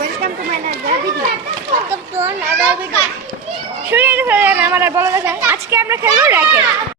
welcome to my another video. Welcome to another video. শুরু হয়ে গেছে আমার আর বলা গেছে আজকে আমরা খেলবো র‍্যাকেট।